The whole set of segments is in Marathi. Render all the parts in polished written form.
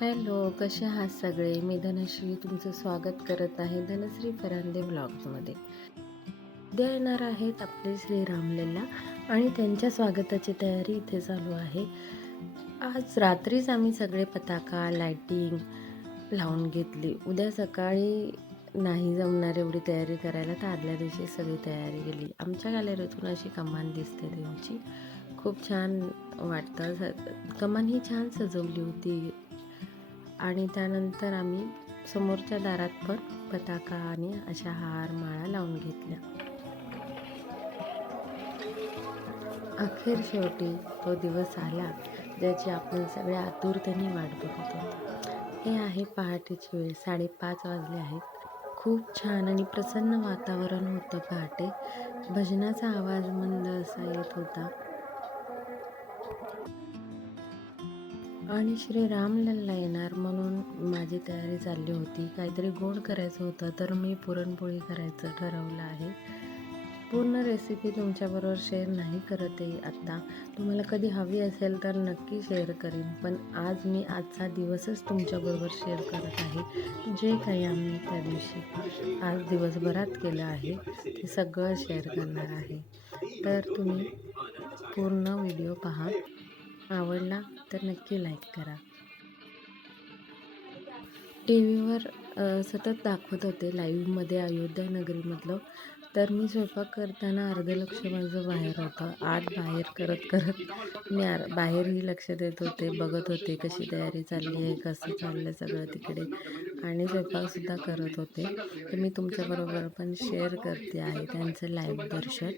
हॅलो, कसे आहात सगळे? मी धनश्री तुमचं स्वागत करत आहे धनश्री फरांदे ब्लॉग्समध्ये. उद्या येणार आहेत आपले श्रीरामलीला आणि त्यांच्या स्वागताची तयारी इथे चालू आहे. आज रात्रीच आम्ही सगळे पताका लाइटिंग लावून घेतली. उद्या सकाळी नाही जमणार एवढी तयारी करायला, तर आदल्या दिवशी सगळी तयारी केली. आमच्या गॅलरीतून अशी कमान दिसते त्यांची, खूप छान वाटतं. कमान ही छान सजवली होती. आणि त्यानंतर आम्ही समोरच्या दारात पण पताका आणि अशा हार माळा लावून घेतल्या. अखेर शेवटी तो दिवस आला ज्याची आपण सगळ्या आतुरतेने वाट बघत होतो. हे आहे पहाटेची वेळ, 5:30 वाजले आहेत. खूप छान आणि प्रसन्न वातावरण होतं. पहाटे भजनाचा आवाज मंद असा येत होता आणि श्रीरामलल्ला येणार म्हणून माझी तयारी चालली होती. काहीतरी गोड करायचं होतं, तर मी पुरणपोळी करायचं ठरवलं आहे. पूर्ण रेसिपी तुमच्याबरोबर शेअर नाही करत आहे आत्ता. तुम्हाला कधी हवी असेल तर नक्की शेअर करीन, पण आज मी आजचा दिवसच तुमच्याबरोबर शेअर करत आहे. जे काही आम्ही त्या दिवशी आज दिवसभरात केलं आहे ते सगळं शेअर करणार आहे. तर तुम्ही पूर्ण व्हिडिओ पहा. आवडला तर नक्की लाईक करा. टी व्हीवर सतत दाखवत होते लाईव्हमध्ये अयोध्या नगरीमधलं, तर मी स्वयंपाक करताना अर्ध लक्ष माझं बाहेर होतं. आत बाहेर करत करत मी बाहेरही लक्ष देत होते, बघत होते कशी तयारी चालली आहे, कसं चाललं सगळं तिकडे, आणि स्वयंपाकसुद्धा करत होते. तर मी तुमच्याबरोबर पण शेअर करते आहे त्यांचं लाईव्ह दर्शन.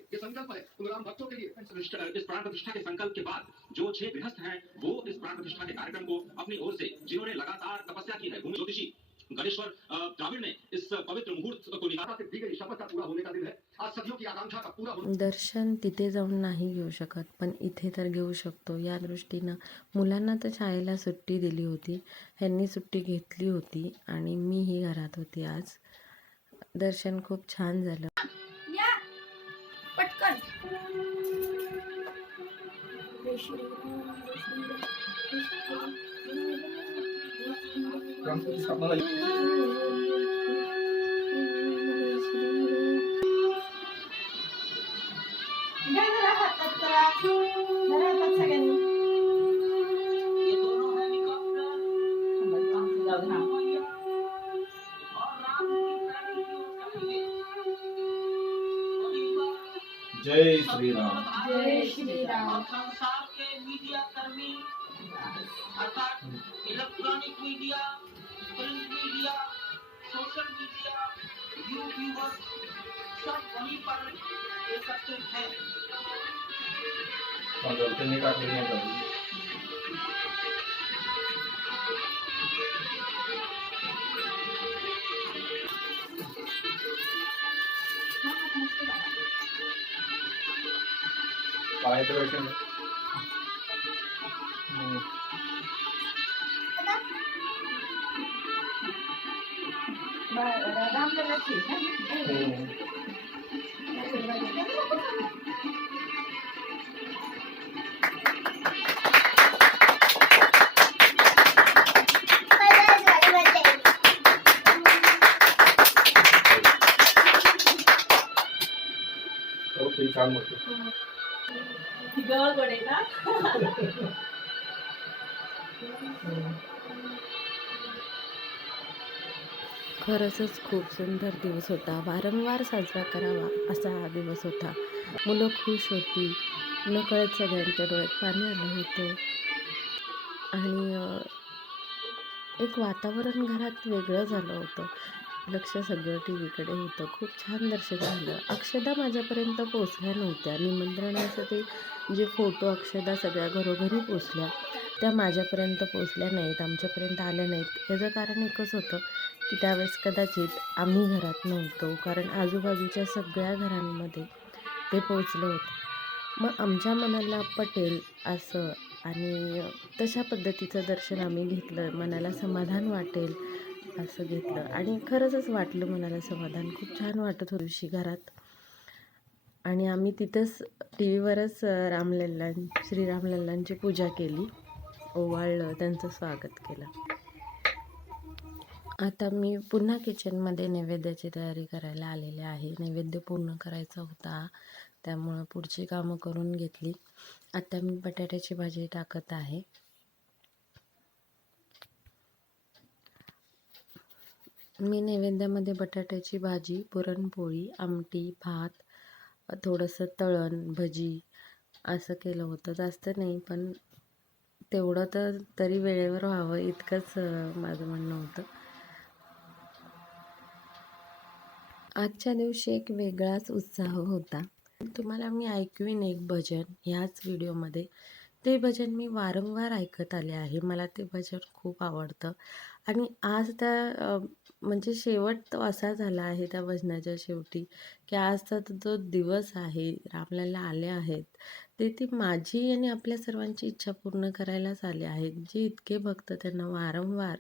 इस प्राण प्रतिष्ठा के संकल्प के बाद जो 6 गृहस्थ हैं वो इस प्राण प्रतिष्ठा के कार्यक्रम को अपनी ओर से, जिन्होंने लगातार तपस्या की है, भूमि ज्योतिषी गणेश्वर द्राविड़ ने इस पवित्र मुहूर्त को निकाला से दी गई शपथ का पूरा होने का दिन है। आज सदियों की आकांक्षा का पूरा दर्शन तिथे जाऊन नाही घेऊ शकत, पण इथे तर घेऊ शकतो. या दृष्टीनं मुलांना तर शाळेला सुट्टी दिली होती, ह्यांनी सुट्टी घेतली होती आणि मीही घरात होती आज. दर्शन खूप छान झालं. जय श्री राम। जय श्री राम। संसार के मीडिया कर्मी अर्थात electronic media, print media, social media, YouTuber सब वहीं पर एकत्रित हैं। खरंच खूप सुंदर दिवस होता. वारंवार साजरा करावा असा हा दिवस होता. मुलं खुश होती. नकळत सगळ्यांच्या डोळ्यात पाणी आलं होतं आणि एक वातावरण घरात वेगळं झालं होतं. लक्ष सगळं टी व्हीकडे होतं. खूप छान दर्शन झालं. अक्षदा माझ्यापर्यंत पोचल्या नव्हत्या. निमंत्रणाचे ते जे फोटो अक्षदा सगळ्या घरोघरी पोचल्या, त्या माझ्यापर्यंत पोचल्या नाहीत, आमच्यापर्यंत आल्या नाहीत. याचं कारण एकच होतं की त्यावेळेस कदाचित आम्ही घरात नव्हतो, कारण आजूबाजूच्या सगळ्या घरांमध्ये ते पोचलं होतं. मग आमच्या मनाला पटेल असं आणि तशा पद्धतीचं दर्शन आम्ही घेतलं. मनाला समाधान वाटेल असं घेतलं आणि खरंच वाटलं मनाला समाधान. खूप छान वाटत होती घरात आणि आम्ही तिथंच टी व्हीवरच श्रीरामलल्लांची पूजा केली, ओवाळलं, त्यांचं स्वागत केलं. आता मी पुन्हा किचनमध्ये नैवेद्याची तयारी करायला आलेले आहे. नैवेद्य पूर्ण करायचा होता, त्यामुळं पुढची कामं करून घेतली. आता मी बटाट्याची भाजी टाकत आहे. मी नैवेद्यामध्ये बटाट्याची भाजी, पुरणपोळी, आमटी, भात, थोडंसं तळण, भजी असं केलं होतं. जास्त नाही, पण तेवढं तर तरी वेळेवर व्हावं इतकंच माझं म्हणणं होतं. आजच्या दिवशी एक वेगळाच उत्साह होता. तुम्हाला मी ऐकवीन एक भजन ह्याच व्हिडिओमध्ये. ते भजन मी वारंवार ऐकत आले आहे. मला ते भजन खूप आवडतं आणि आज त्या म्हणजे शेवट तो असा झाला आहे त्या भजनाच्या शेवटी, की आजचा जो दिवस आहे, रामलला आले आहेत, ते ती माझी आणि आपल्या सर्वांची इच्छा पूर्ण करायलाच आले आहेत. जे इतके भक्त त्यांना वारंवार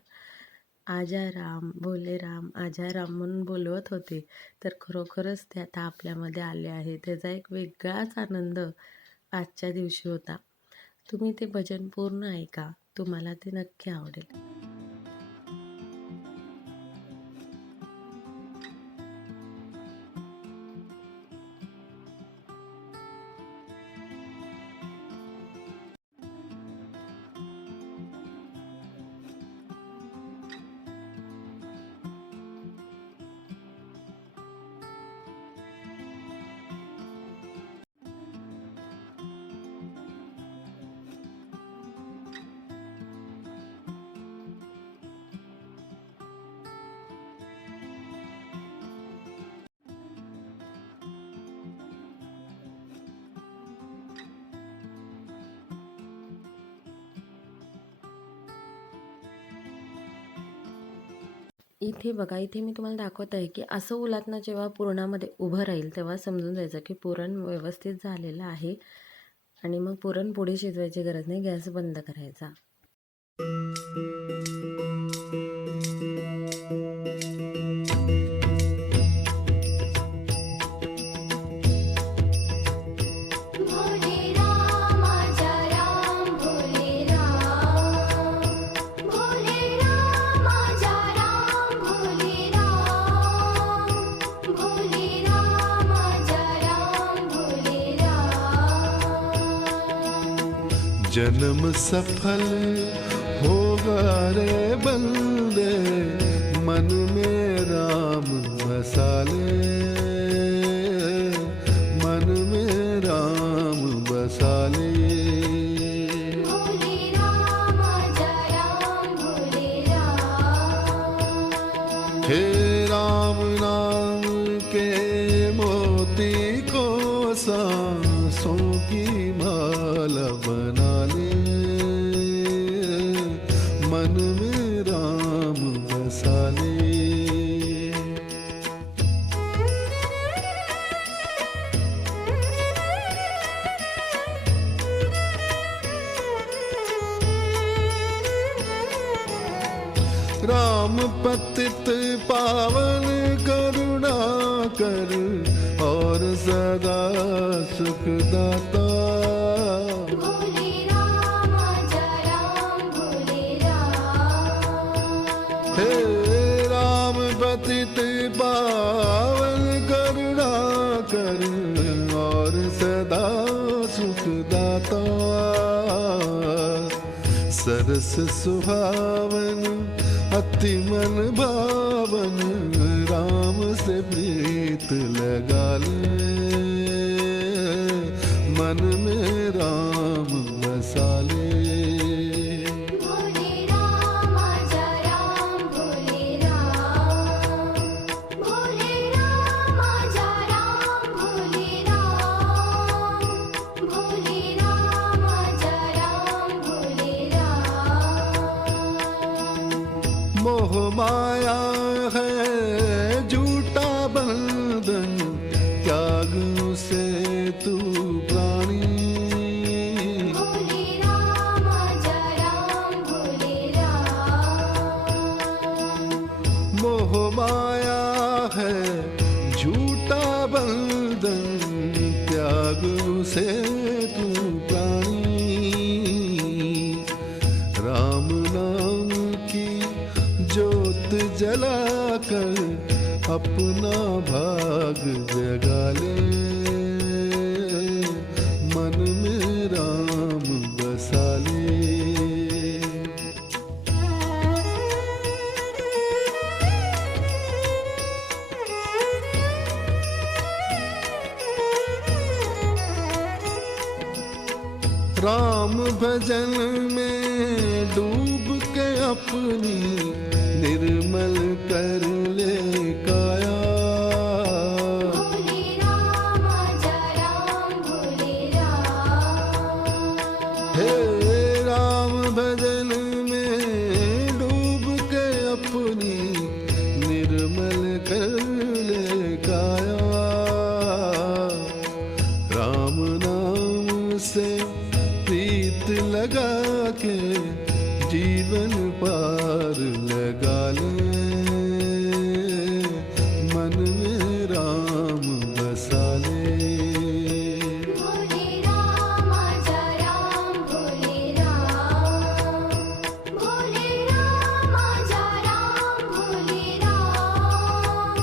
आजा राम, भोले राम, आजा राम म्हणून बोलवत होते, तर खरोखरच ते आता आपल्यामध्ये आले आहे. त्याचा एक वेगळाच आनंद आजच्या दिवशी होता. तुम्ही ते भजन पूर्ण ऐका, तुम्हाला ते नक्की आवडेल. इथे बघा, इथे मी तुम्हाला दाखवत आहे, की असं उलथनं जेव्हा पुरणामध्ये उभं राहील, तेव्हा समजून जायचं की पुरण व्यवस्थित झालेलं आहे आणि मग पुरणपोळी शिजवायची गरज नाही, गॅस बंद करायचा. जन्म सफल होगा रे बंदे, मन में राम बसाले, मन में राम बसाले। भोले राम आजा राम, भोले राम। हे राम नाम के मोती को सांसों की माला बना ले, मन में राम बसा ले। राम पतित पावन करुणा कर और सदा सुखदाता। भोले राम आजा राम, भोले राम। हे राम पतित पावन करुणा कर और सदा सुखदाता। सरस सुहावन अति मन भावन, राम से प्रीत लगा ले, मन में राम बसा ले। भोले राम आजा राम, भोले राम। भोले राम आजा राम, भोले राम। भोले राम आजा राम, भोले राम। मोह माया है झूठा बंधन, त्याग से तू प्राणी। भोले राम आजा राम, भोले राम। मोह माया है झूठा बंधन, त्याग से तू प्राणी। राम नाम की ज्योत जलाकर अपना भाग जगाले, मन में राम बसाले। राम भजन में डूब के अपनी निर्मल कर ले काया। भोले राम जय राम भोले राम। हे राम भजन में डूब के अपनी निर्मल कर ले काया। राम नाम से प्रीत लगा के जीवन पार लगा ले, मन में राम बसा ले। भोले राम जय राम भोले राम। भोले राम जय राम भोले राम।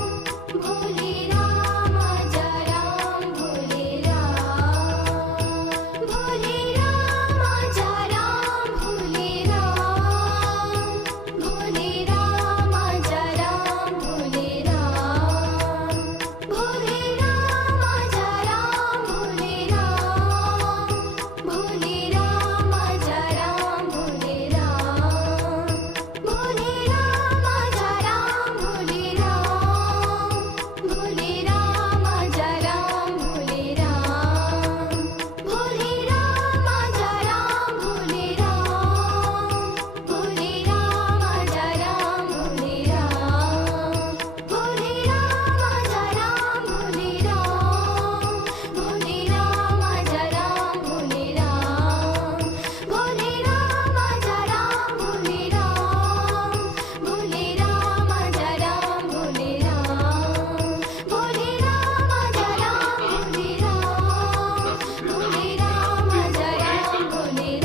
भोले राम जय राम भोले राम। भोले राम जय राम भोले राम। भोले राम जय राम भोले राम। भोले राम जय राम भोले राम। भोले राम जय राम भोले राम। भोले राम जय राम भोले राम। भोले राम जय राम भोले राम। भोले राम जय राम भोले राम। भोले राम जय राम भोले राम। भोले राम जय राम भोले राम। भोले राम जय राम भोले राम। भोले राम जय राम भोले राम। भोले राम जय राम भोले राम। भोले राम जय राम भोले राम। भोले राम जय राम भोले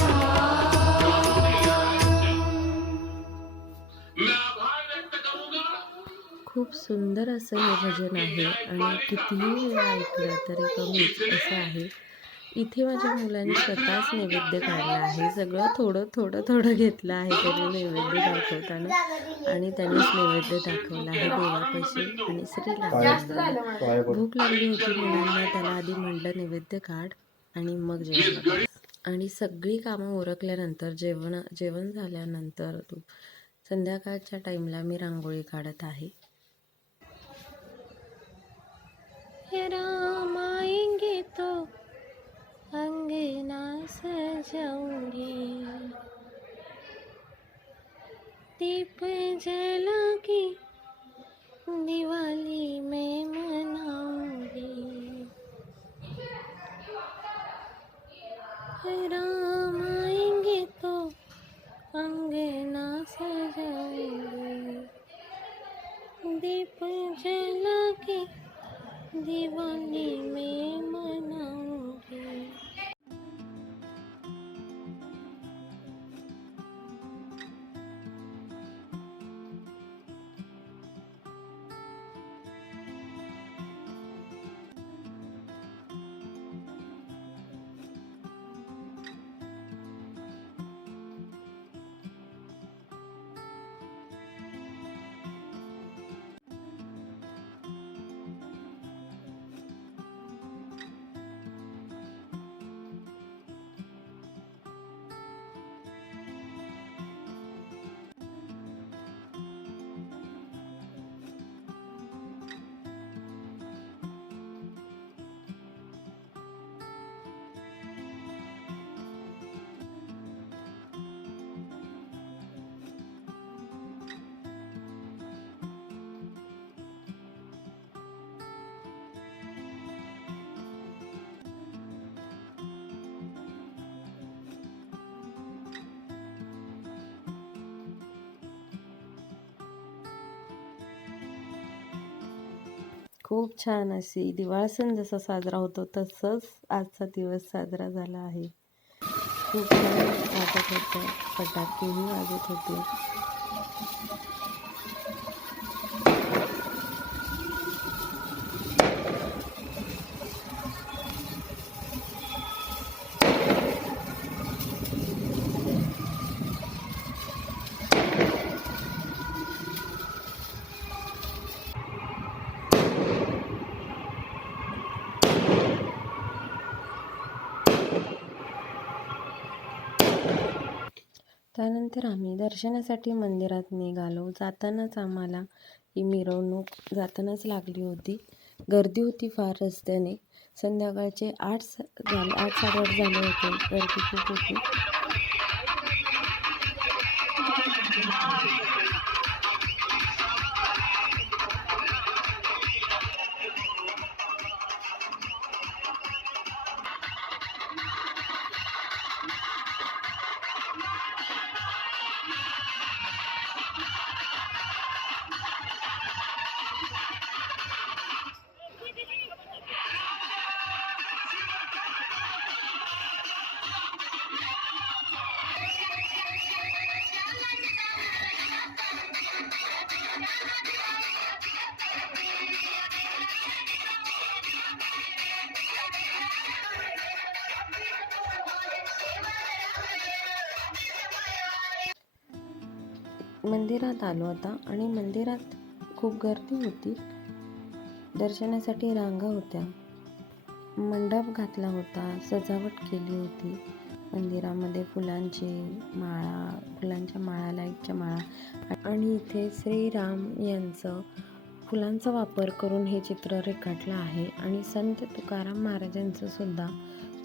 खूप सुंदर असं हे भजन आहे आणि कितीही वेळा ऐकलं तरी कमीच असं आहे. इथे माझ्या मुलांनी स्वतःच नैवेद्य काढला आहे. सगळं थोडं थोडं थोडं घेतलं आहे त्याने नैवेद्य दाखवताना, आणि त्यानेच नैवेद्य दाखवला आहे देवापाशी आणि श्रीरामाला. भूक लागली होती मुलांना, त्याला आधी म्हटलं नैवेद्य काढ आणि मग जेवण बस. आणि सगळी कामं उरकल्यानंतर जेवण झाल्यानंतर संध्याकाळच्या टाईमला मी रांगोळी काढत आहे. राम आएंगे तो अंगना सजाऊंगी, दीप जला के दिवाली में मनाऊंगी। राम आएंगे तो अंगना सजाऊंगी, दीप जला के दिवाली में मनाऊंगी। खूप छान अशी दिवाळ सण जसा साजरा होतो तसंच आजचा दिवस साजरा झाला आहे. खूप छान वाटत होतं, फटाकेही वाजत होते. त्यानंतर आम्ही दर्शनासाठी मंदिरात निघालो. जातानाच आम्हाला ही मिरवणूक जातानाच लागली होती. गर्दी होती फार रस्त्याने. संध्याकाळचे 8 साडेआठ झाले होते. गर्दी खूप होती. मंदिरात आलो आता आणि मंदिरात खूप गर्दी होती. दर्शनासाठी रांगा होत्या. मंडप घातला होता. सजावट केली होती. मंदिरामध्ये फुलांच्या माळा, लाईटच्या माळा आणि इथे श्रीराम यांचं फुलांचा वापर करून हे चित्र रेखाटलं आहे आणि संत तुकाराम महाराजांचं सुद्धा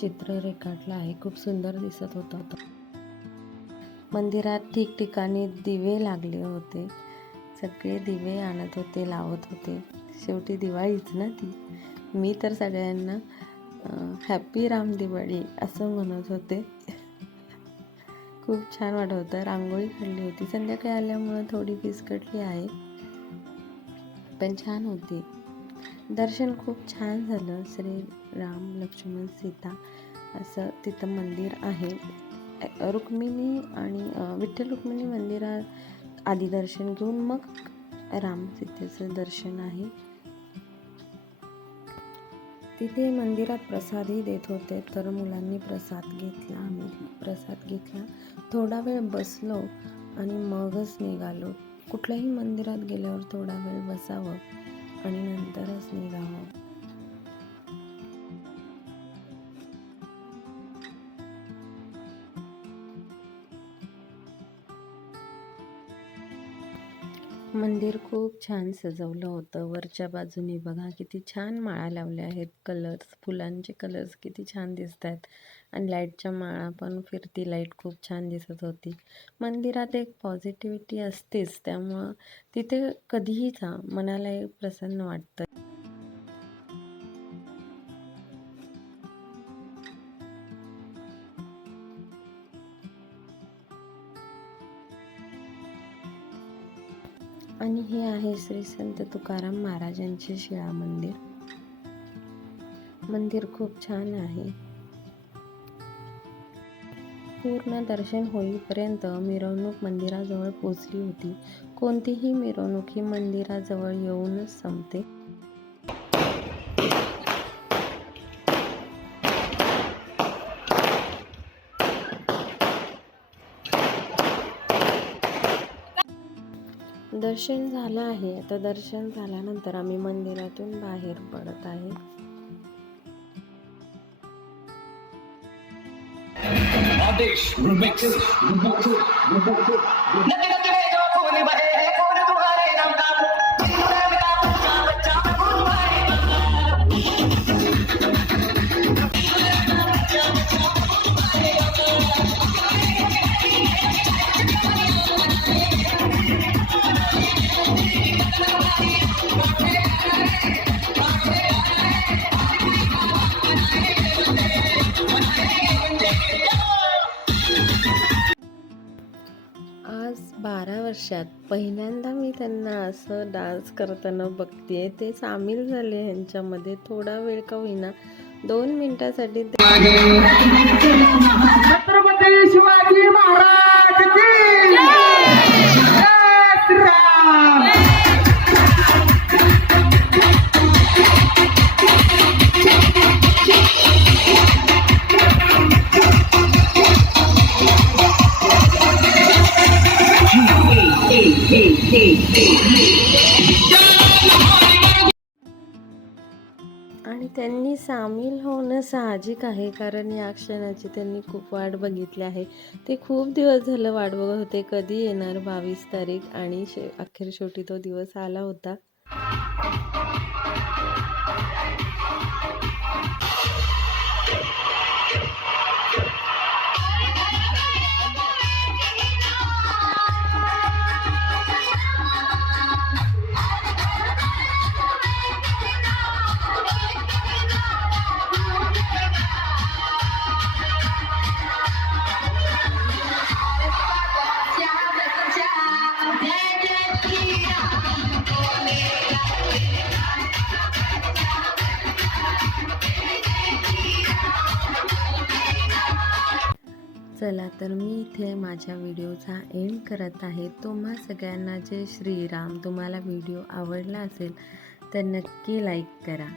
चित्र रेखाटलं आहे. खूप सुंदर दिसत होतं. मंदिरात ठिकठिकाणी दिवे लागले होते. सगळे दिवे आणत होते, लावत होते. शेवटी दिवाळीच ना ती. मी तर सगळ्यांना हॅपी राम दिवाळी असं म्हणत होते. खूप छान वाटत होतं. रांगोळी काढली होती. संध्याकाळी आल्यामुळं थोडी फिसकटली आहे, पण छान होती. दर्शन खूप छान झालं. श्री राम, लक्ष्मण, सीता असं तिथं मंदिर आहे. रुक्मिणी आणि विठ्ठल रुक्मिणी मंदिरात आधी दर्शन घेऊन मग राम सीतेचं दर्शन आहे. तिथे मंदिरात प्रसादही देत होते, तर मुलांनी प्रसाद घेतला. आम्ही प्रसाद घेतला. थोडा वेळ बसलो आणि मगच निघालो. कुठल्याही मंदिरात गेल्यावर थोडा वेळ बसावं आणि नंतरच निघावं. मंदिर खूप छान सजवलं होतं. वरच्या बाजूने बघा किती छान माळा लावल्या आहेत. फुलांचे कलर्स किती छान दिसत आहेत आणि लाईटच्या माळा पण, फिरती लाईट खूप छान दिसत होती. मंदिरात एक पॉझिटिव्हिटी असतेच, त्यामुळं तिथे कधीही जा, मनाला एक प्रसन्न वाटतं. आणि हे आहे श्री संत तुकाराम महाराजांचे शिळा मंदिर. मंदिर खूप छान आहे. पूर्ण दर्शन होईपर्यंत मिरवणूक मंदिराजवळ पोचली होती. कोणतीही मिरवणूक ही मंदिराजवळ येऊनच संपते. दर्शन झालं आहे. आता दर्शन झाल्यानंतर आम्ही मंदिरातून बाहेर पडत आहे. आदेश रिमिक्स आज 12 वर्षात पहिल्यांदा मी त्यांना असं डान्स करताना बघतेय. ते सामील झाले ह्यांच्यामध्ये. थोडा वेळ का होईना, 2 मिनिटासाठी छत्रपती शिवाजी महाराज की जय! राम! आणि त्यांनी सामील होणं साहजिक आहे, कारण या क्षणाची त्यांनी खूप वाट बघितली आहे. ते खूप दिवस झालं वाट बघत होते, कधी येणार 22 तारीख, आणि अखेर शेवटी तो दिवस आला होता. चला तर मी इथे माझ्या व्हिडिओचा एंड करत आहे. तुम्हा सगळ्यांना जय श्रीराम. तुम्हाला व्हिडिओ आवडला असेल तर नक्की लाईक करा.